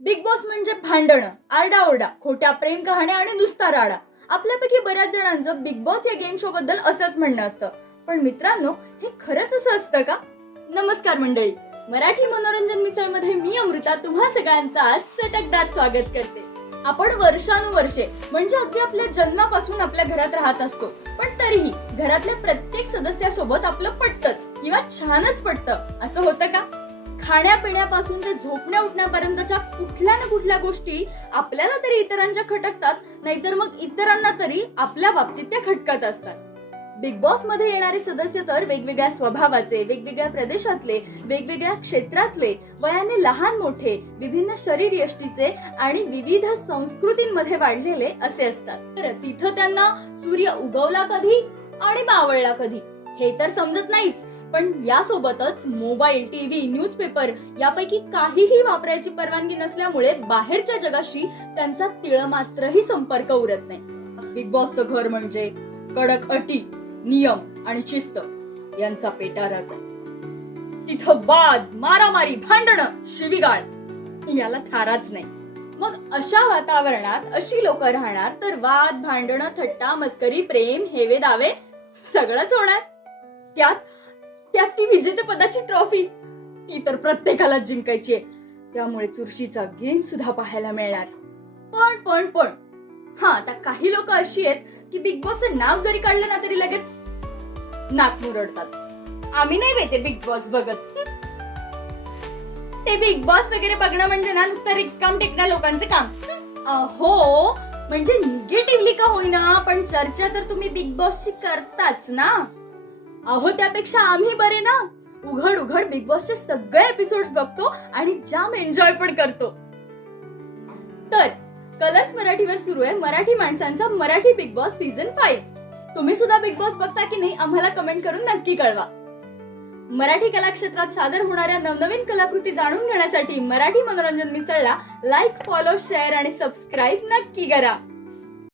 Big boss म्हणजे भांडणं आरडाओरडा खोट्या प्रेम कहाण्या आणि नुसता राडा. आपल्यापैकी बऱ्याच जणांचं बिग बॉस या गेम शो बद्दल असंच म्हणणं असतं. पण मित्रांनो हे खरंच असं असतं का? नमस्कार मंडळी. मराठी मनोरंजन मिसळमध्ये मी अमृता तुम्हा सगळ्यांचं आज चटकदार स्वागत करते. आपण वर्षानुवर्षे म्हणजे अगदी आपल्या जन्मापासून आपल्या घरात राहत असतो. पण तरीही घरातल्या प्रत्येक सदस्यासोबत आपलं पटतच किंवा छानच पटतं. असं होतं का? खाण्यापिण्यापासून ते झोपण्या उठण्यापर्यंतच्या कुठल्या ना कुठल्या गोष्टी आपल्याला तरी इतरांच्या खटकतात नाहीतर मग इतरांना तरी आपल्या बाबतीत त्या खटकत असतात. बिग बॉसमध्ये येणारे सदस्य तर वेगवेगळ्या स्वभावाचे वेगवेगळ्या प्रदेशातले वेगवेगळ्या क्षेत्रातले वयाने लहान मोठे विभिन्न शरीर यष्टीचे आणि विविध संस्कृतींमध्ये वाढलेले असे असतात. तर तिथं त्यांना सूर्य उगवला कधी आणि मावळला कधी हे तर समजत नाहीच. पण यासोबतच मोबाईल टीव्ही न्यूजपेपर यापैकी काहीही वापरायची परवानगी नसल्यामुळे बाहेरच्या जगाशी त्यांचा तिळमात्रही संपर्क उरत नाही. बिग बॉसचं घर म्हणजे कडक अटी नियम आणि शिस्त यांचा पेटाराच आहे तिथं वाद मारामारी भांडण शिवीगाळ याला थाराच नाही. मग अशा वातावरणात अशी लोक राहणार तर वाद भांडण थट्टा मस्करी प्रेम हेवे दावे सगळंच होणार. त्यात त्यात ती विजेतेपदाची ट्रॉफी. ती तर प्रत्येकाला जिंकायची आहे. त्यामुळे चुरशीचा गेम सुद्धा पाहायला मिळणार. पण पण पण. हा आता काही लोक अशी आहेत की बिग बॉसचं नाव जरी काढलं ना तरी लगेच नाक मुरडतात. आम्ही नाही माहिती बिग बॉस बघत. ते बिग बॉस वगैरे बघणं म्हणजे ना नुसतं रिक्काम टेकण्या लोकांचं काम. हो म्हणजे निगेटिव्हली का होईना पण चर्चा तर तुम्ही बिग बॉसची करताच ना. अहो त्यापेक्षा आम्ही बरे ना? उघड उघड बिग बॉसचे सगळे एपिसोड बघतो आणि जाम एन्जॉय पण करतो. तर कलर्स मराठीवर सुरू आहे मराठी माणसांचा Marathi Bigg Boss season five तुम्ही सुद्धा बिग बॉस बघता की नाही आम्हाला कमेंट करून नक्की कळवा. मराठी कला क्षेत्रात सादर होणाऱ्या नवनवीन कलाकृती जाणून घेण्यासाठी मराठी मनोरंजन मिसळला लाईक फॉलो शेअर आणि सबस्क्राईब नक्की करा.